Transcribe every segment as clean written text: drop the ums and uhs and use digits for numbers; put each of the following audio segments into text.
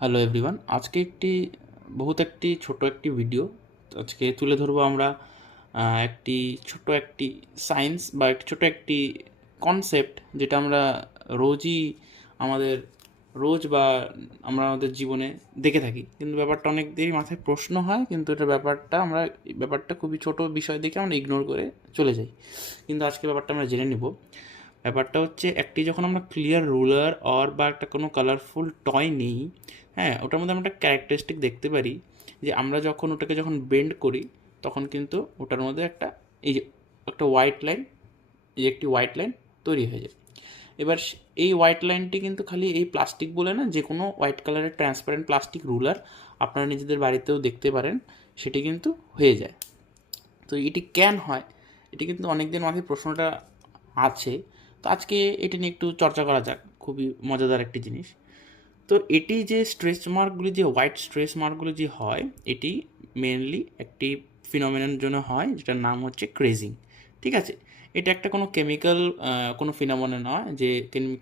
Hello everyone, আজকে একটি ছোট একটি ভিডিও আজকে তুলে ধরবো আমরা। একটি সায়েন্স বা একটি ছোট একটি কনসেপ্ট, যেটা আমরা রোজই আমাদের রোজ বা আমরা আমাদের জীবনে দেখে থাকি, কিন্তু ব্যাপারটা অনেক দেরি মাথায় প্রশ্ন হয়, কিন্তু ব্যাপারটা খুবই ছোট বিষয় দেখে আমরা ইগনোর করে চলে যাই। কিন্তু আজকে ব্যাপারটা আমরা জেনে নিব। ব্যাপারটা হচ্ছে, যখন আমরা ক্লিয়ার রুলার বা একটা কোনো কালারফুল টয় নিই, হ্যাঁ, ওটার মধ্যে আমরা একটা ক্যারেক্টারিস্টিক দেখতে পারি যে আমরা যখন বেন্ড করি, তখন কিন্তু ওটার মধ্যে এই যে একটা হোয়াইট লাইন একটি হোয়াইট লাইন তৈরি হয়ে যায়। এবার এই হোয়াইট লাইনটি কিন্তু খালি এই প্লাস্টিক বলে না, যে কোনো হোয়াইট কালারের ট্রান্সপারেন্ট প্লাস্টিক রুলার আপনারা নিজেদের বাড়িতেও দেখতে পারেন, সেটি কিন্তু হয়ে যায়। তো এটি কেন হয়, এটি কিন্তু অনেকদিন মাথায় প্রশ্নটা আছে। তো আজকে এটি নিয়ে একটু চর্চা করা যাক, খুবই মজাদার একটি জিনিস। তো এটি যে স্ট্রেচ মার্কগুলি, যে হোয়াইট স্ট্রেচ মার্কগুলি যে হয়, এটি মেনলি একটি ফিনোমেননের জন্য হয়, যেটার নাম হচ্ছে ক্রেজিং। ঠিক আছে, এটা একটা কোনো কেমিক্যাল কোনো ফিনোমেনন নয় যে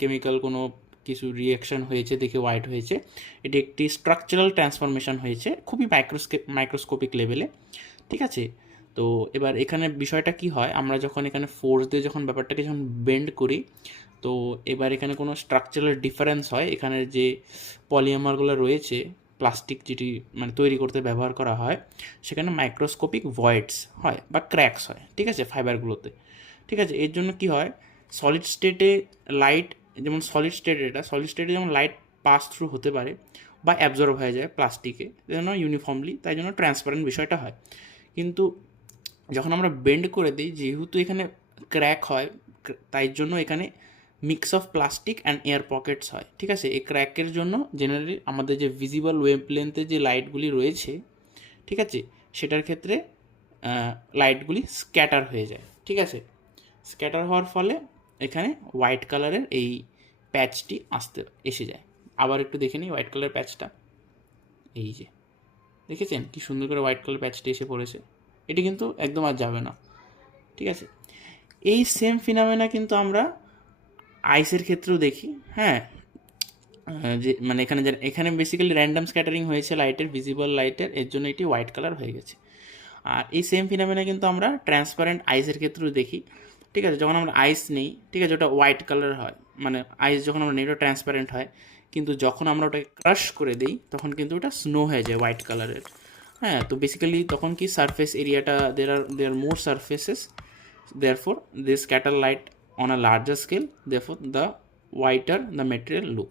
কেমিক্যাল কোনো কিছু রিয়াকশন হয়েছে দেখে হোয়াইট হয়েছে। এটি একটি স্ট্রাকচারাল ট্রান্সফরমেশন হয়েছে খুবই মাইক্রোস্কোপিক লেভেলে। ঠিক আছে, তো এবার এখানে বিষয়টা কি হয়, আমরা যখন এখানে ফোর্স দিয়ে যখন ব্যাপারটাকে যখন বেন্ড করি, তো এবার এখানে কোনো স্ট্রাকচারাল ডিফারেন্স হয়। এখানে যে পলিমারগুলো রয়েছে, প্লাস্টিক যেটি মানে তৈরি করতে ব্যবহার করা হয়, সেখানে মাইক্রোস্কোপিক ভয়েডস হয় বা ক্র্যাকস হয়। ঠিক আছে, ফাইবারগুলোতে। ঠিক আছে, এর জন্য কি হয়, সলিড স্টেটে লাইট, যেমন সলিড স্টেটে যেমন লাইট পাস থ্রু হতে পারে বা অ্যাবজর্ব হয়ে যায় প্লাস্টিকে, যেন ইউনিফর্মলি, তাই জন্য ট্রান্সপারেন্ট বিষয়টা হয়। কিন্তু যখন আমরা বেন্ড করে দিই, যেহেতু এখানে ক্র্যাক হয়, তাই জন্য এখানে mix of plastic and air Pockets হয়। ঠিক আছে, এই ক্র্যাকের জন্য জেনারেলি আমাদের যে ভিজিবল ওয়েভলেন্থে যে লাইটগুলি রয়েছে, ঠিক আছে, সেটার ক্ষেত্রে লাইটগুলি স্ক্যাটার হয়ে যায়। ঠিক আছে, স্ক্যাটার হওয়ার ফলে এখানে হোয়াইট কালারের এই প্যাচটি এসে যায়। আবার একটু দেখে নিই হোয়াইট কালার প্যাচটা। এই যে দেখেছেন কি সুন্দর করে হোয়াইট কালার প্যাচটি এসে পড়েছে। এটি কিন্তু একদম আর যাবে না। ঠিক আছে, এই সেম ফিনোমেনা কিন্তু আমরা আইসের ক্ষেত্রেও দেখি। হ্যাঁ, যে মানে এখানে বেসিক্যালি র্যান্ডাম স্ক্যাটারিং হয়েছে লাইটের, ভিজিবল লাইটের, এর জন্য এটি হোয়াইট কালার হয়ে গেছে। আর এই সেম ফিনোমেনা কিন্তু আমরা ট্রান্সপারেন্ট আইসের ক্ষেত্রেও দেখি। ঠিক আছে, যখন আমরা আইস নেই, ঠিক আছে, ওটা হোয়াইট কালার হয়, মানে আইস যখন আমরা নেই ওটা ট্রান্সপারেন্ট হয়, কিন্তু যখন আমরা ওটাকে ক্রাশ করে দিই, তখন কিন্তু ওটা স্নো হয়ে যায় হোয়াইট কালারের। হ্যাঁ, তো বেসিক্যালি তখন কি সারফেস এরিয়াটা, দেয়ার মোর surfaces, therefore they scatter light on a larger scale, therefore the whiter the material looks.